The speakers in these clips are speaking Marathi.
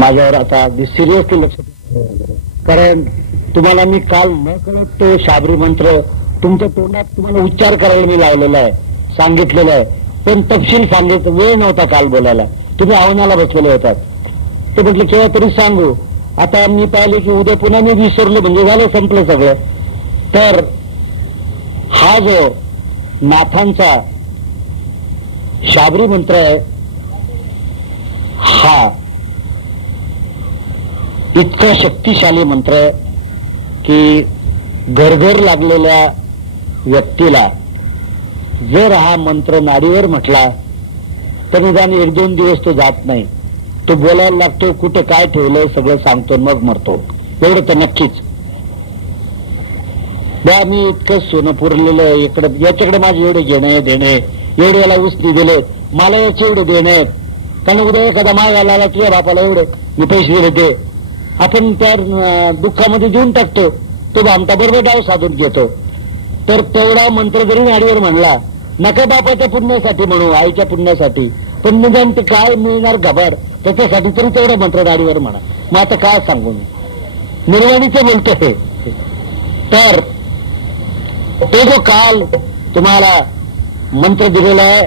माझ्यावर आता अगदी सिरियसली लक्ष, कारण तुम्हाला मी काल न कळत तो शाबरी मंत्र तुमच्या तोंडात तुम्हाला उच्चार करायला मी लावलेला आहे, सांगितलेलं आहे, पण तपशील सांगायचं वेळ नव्हता काल बोलायला. तुम्ही आव्हानाला बसलेले होतात. ते म्हटलं केव्हा तरी सांगू. आता मी पाहिले की उद्या पुन्हा मी विसरलो म्हणजे झालं, संपलं सगळं. तर हा जो नाथांचा शाबरी मंत्र आहे हा इतका शक्तिशाली मंत्र आहे की घरघर लागलेल्या व्यक्तीला जर हा मंत्र नाडीवर म्हटला तर निदान 1-2 दिवस तो जात नाही. तो बोलायला लागतो, कुठं काय ठेवलंय सगळं सांगतो, मग मरतो. एवढं तर नक्कीच. बा मी इतकं सोनं पुरलेलं, इकडं याच्याकडे माझे एवढे घेणे देणे, एवढे याला उसनी दिले, मला याचे एवढे देणे आहेत, कारण उद्या एखादा माग आला तुझ्या बापाला एवढे मी पैसे दिले ते आपण त्या दुःखामध्ये देऊन टाकतो. तो भामटा बरोबर डाव साधून घेतो. तर तेवढा मंत्र जरी नाडीवर म्हणला, नका बापाच्या पुण्यासाठी म्हणू, आईच्या पुण्यासाठी, पण निदान ते काय मिळणार घबाड त्याच्यासाठी तरी तेवढा मंत्र नाडीवर म्हणा. मग आता काय सांगू मी, निर्वाणीचं बोलतो हे. तर तो जो काल तुम्हाला मंत्र दिलेला आहे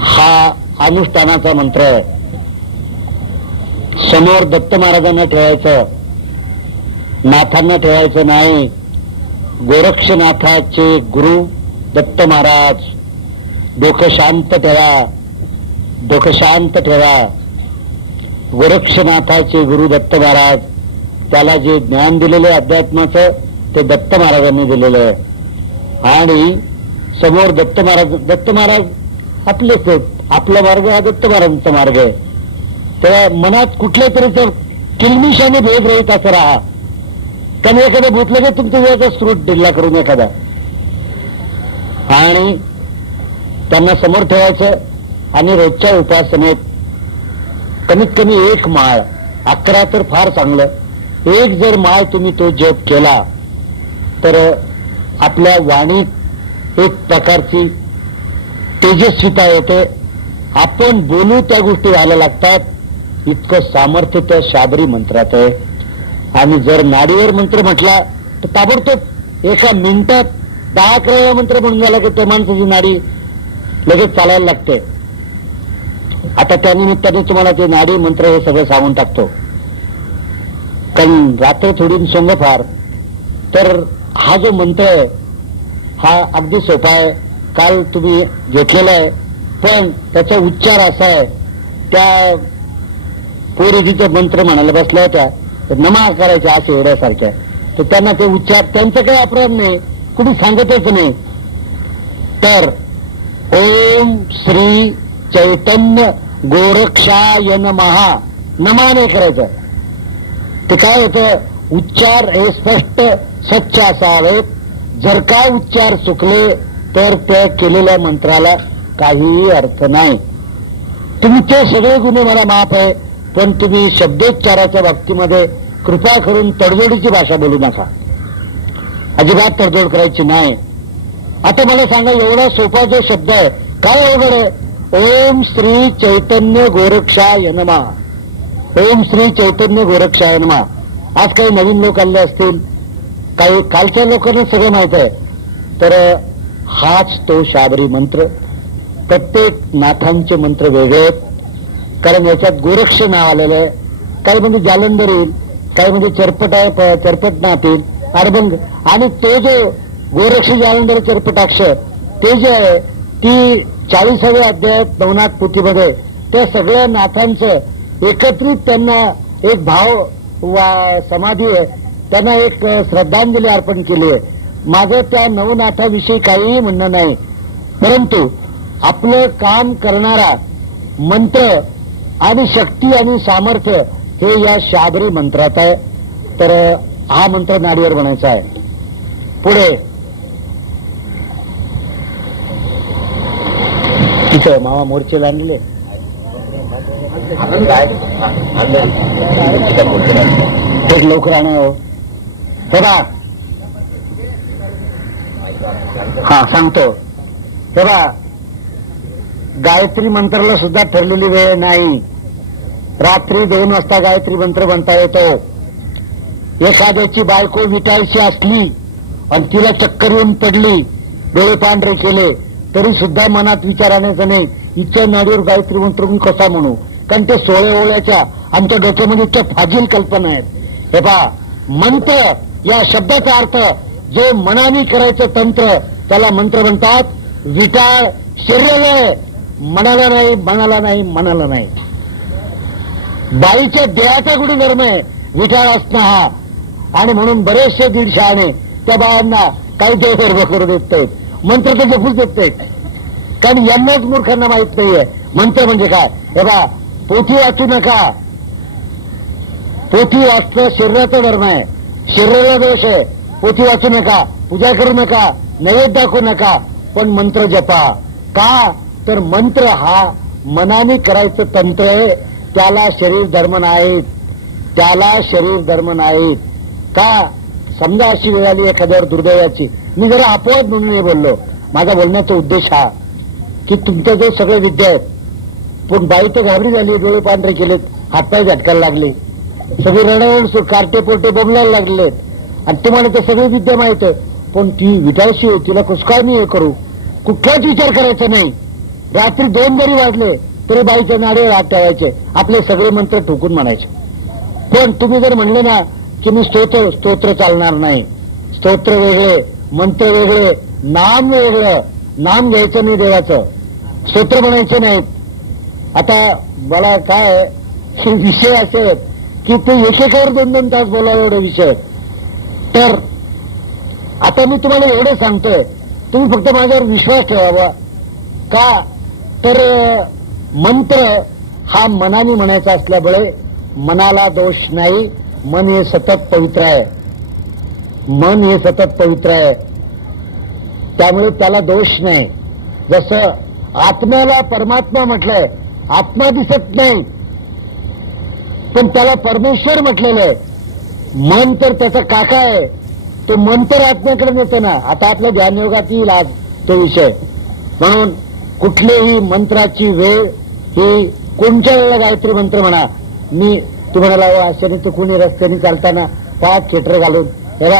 हा अनुष्ठानाचा मंत्र आहे. समोर दत्त महाराजांना ठेवायचं, नाथांना ठेवायचं नाही. गोरक्षनाथाचे गुरु दत्त महाराज. डोकं शांत ठेवा, डोकं शांत ठेवा. गोरक्षनाथाचे गुरु दत्त महाराज, त्याला जे ज्ञान दिलेलं आहे अध्यात्माचं ते दत्त महाराजांनी दिलेलं आहे. आणि समोर दत्त महाराज आपलेच, आपला मार्ग हा दत्त महाराजांचा मार्ग आहे. तेव्हा मनात कुठल्या तरी किलमिशाने भेद रहित असं राहा. कारण एखादं भूतलं की तुमच्या वेळेचा स्रोत डिल्ला करून एखादा, आणि त्यांना समोर ठेवायचं. आणि रोजच्या उपासनेत कमीत कमी 1 माळ, 11 तर फार चांगलं, 1 जर माळ तुम्ही तो जप केला तर आपल्या वाणीत एक प्रकारची तेजस्विता येते. आपण बोलू त्या गोष्टी व्हायला लागतात. इतकं सामर्थ्य त्या शाबरी मंत्रात आहे. आणि जर नाडीवर मंत्र म्हटला तर ताबडतोब एका मिनिटात 10-11 वेळा मंत्र म्हणून झाला की त्या माणसाची नाडी लगेच चालायला लागते. आता त्या निमित्ताने तुम्हाला ते नाडी मंत्र हे सगळं सांगून टाकतो, कारण रात्र थोडी सोंग फार. तर हा जो मंत्र आहे हा अगदी सोपा आहे, काल तुम्ही घेतलेला आहे, पण त्याचा उच्चार असा आहे. त्या पोरी जिथे मंत्र म्हणायला बसल्या होत्या तर नमा करायच्या असे एवढ्यासारख्या, तर त्यांना ते उच्चार, त्यांचं काही अपराध नाही, कुणी सांगतच नाही. तर ओम श्री चैतन्य गोरक्षाय नमः, नमा नाही करायचं. ते काय होतं, उच्चार हे स्पष्ट स्वच्छ असावेत. जर का उच्चार चुकले तर त्या केलेल्या मंत्राला काहीही अर्थ नाही. तुमचे सगळे गुन्हे मला माफ आहे, पण तुम्ही शब्दोच्चाराच्या बाबतीमध्ये कृपा करून तडजोडीची भाषा बोलू नका. अजिबात तडजोड करायची नाही. आता मला सांगा, एवढा सोपा जो शब्द आहे, काय अवघड आहे? ओम श्री चैतन्य गोरक्षाय नमः, ओम श्री चैतन्य गोरक्षाय नमः. आज काही नवीन लोक आले असतील, काही कालच्या लोकांना सगळं माहित आहे. तर हाच तो शाबरी मंत्र. प्रत्येक नाथांचे मंत्र वेगळे आहेत, कारण याच्यात गोरक्ष नाव आलेलं आहे. काही म्हणजे जालंधर येईल, काही म्हणजे चरपटनाथ येईल, अरभंग. आणि तो जो गोरक्ष जालंधर चरपटाक्ष ते जे आहे ती 40व्या अध्यायात नवनाथ पोथीमध्ये त्या सगळ्या नाथांचं एकत्रित त्यांना एक भाव समाधी आहे, त्यांना एक श्रद्धांजली अर्पण केली आहे. माझं त्या नवनाथाविषयी काहीही म्हणणं नाही, परंतु आपलं काम करणारा मंत्र आणि शक्ती आणि सामर्थ्य हे या शाबरी मंत्रात आहे. तर हा मंत्र नाडीवर बनायचा आहे. पुढे तिथं मामा मोर्चे आणले, एक लवकर आणा हो. बघा, हा सांगतो. तेव्हा गायत्री मंत्राला सुद्धा ठरलेली वेळ नाही. रात्री 2 वाजता गायत्री मंत्र म्हणता येतो. एखाद्याची बायको विटाळशी असली आणि तिला चक्कर येऊन पडली, डोळे पांढरे केले, तरी सुद्धा मनात विचार आणायचा नाही इच्छा नाडीवर गायत्री मंत्र मी कसा म्हणू, कारण ते 16 ओळ्याच्या आमच्या डोक्यामध्ये इतक्या फाजील कल्पना आहेत. हे पहा, मंत्र या शब्दाचा अर्थ जे मनाने करायचं तंत्र त्याला मंत्र म्हणतात. विटाळ शरीराला आहे, मनाला नाही, मनाला नाही, मनाला नाही. बाईच्या देहाचा गुणधर्म आहे विटाळ असणं हा, आणि म्हणून बरेचसे दीड शहाणे त्या बायांना काही देवधर्म करू देत नाहीत, मंत्र तर जपूच देत नाहीत, कारण यांनाच मूर्खांना माहित नाहीये मंत्र म्हणजे काय. हे बा, पोथी वाचू नका, पोथी वाचणं शरीराचा धर्म आहे, शरीराला दोष आहे. पोथी वाचू नका, पूजा करू नका, नैवेद्य दाखवू नका, पण मंत्र जपा. का तर मंत्र हा मनाने करायचं तंत्र आहे, त्याला शरीर धर्म नाहीत, त्याला शरीर धर्म नाहीत. का समजा अशी वेळ आली एखाद्यावर दुर्दैवाची, मी जरा अपवाद म्हणून नाही बोललो, माझा बोलण्याचा उद्देश हा की तुमचं जो सगळे विद्या आहेत, पण बाई तर घाबरी झाली, डोळे पांढरे केलेत, हातपाय झटकायला लागले, सगळे रडारड कार्टे पोटे बोंबलायला लागलेत, आणि तुम्हाला ते सगळी विद्या माहित आहे, पण ती विटाळशी आहे, तिला कसं काय मी हे करू, कुठलाच विचार करायचा नाही. रात्री 2 जरी वाजले तरी बाईच्या नाडीवर हात ठेवायचे, आपले सगळे मंत्र ठोकून म्हणायचे. पण तुम्ही जर म्हणले ना की मी स्तोत्र चालणार नाही, स्तोत्र वेगळे, मंत्र वेगळे, नाम वेगळं, नाम घ्यायचं नाही देवाचं, स्तोत्र म्हणायचे नाहीत. आता मला काय विषय असे आहेत की ते एकेकावर 2-2 तास बोलावं एवढे विषय. तर आता मी तुम्हाला एवढं सांगतोय, तुम्ही फक्त माझ्यावर विश्वास ठेवावा. का तर मंत्र हा मनाने म्हणायचा असल्यामुळे मनाला दोष नाही, मन हे सतत पवित्र आहे, मन हे सतत पवित्र आहे, त्यामुळे त्याला दोष नाही. जसं आत्म्याला परमात्मा म्हटलंय, आत्मा दिसत नाही पण त्याला परमेश्वर म्हटलेलं आहे. मन तर त्याचा काका आहे, तो मन तर आत्म्याकडे नेतो ना. आता आपल्या ध्यानयोगात येईल आज तो विषय. म्हणून कुठलेही मंत्राची वेळ ही कोणत्या वेळेला गायत्री मंत्र म्हणा. मी तुम्हाला अशाने तर कोणी रस्त्याने चालताना 5 थिएटर घालून, हे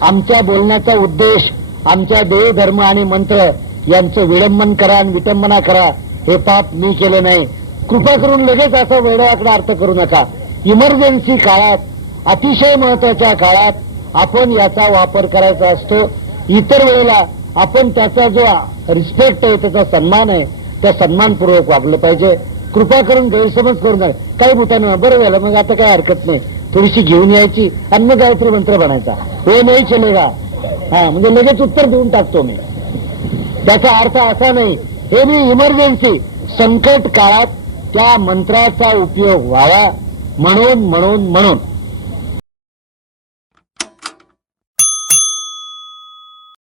आमच्या बोलण्याचा उद्देश आमच्या देव धर्म आणि मंत्र यांचं विडंबन करा आणि विटंबना करा, हे पाप मी केलं नाही. कृपा करून लगेच असा वेडावाकडा अर्थ करू नका. इमर्जन्सी काळात, अतिशय महत्वाच्या काळात आपण याचा वापर करायचा असतो. इतर वेळेला आपण त्याचा जो रिस्पेक्ट आहे, त्याचा सन्मान आहे, त्या सन्मानपूर्वक वागलं पाहिजे. कृपा करून गैरसमज करू नका. काही भूतांना बरं झालं, मग आता काही हरकत नाही, थोडीशी घेऊन यायची आणि मग गायत्री मंत्र बनायचा, हे नाही चलेगा. हा, म्हणजे लगेच उत्तर देऊन टाकतो मी. त्याचा अर्थ असा नाही, हे मी इमर्जन्सी संकट काळात त्या मंत्राचा उपयोग व्हावा म्हणून म्हणून म्हणून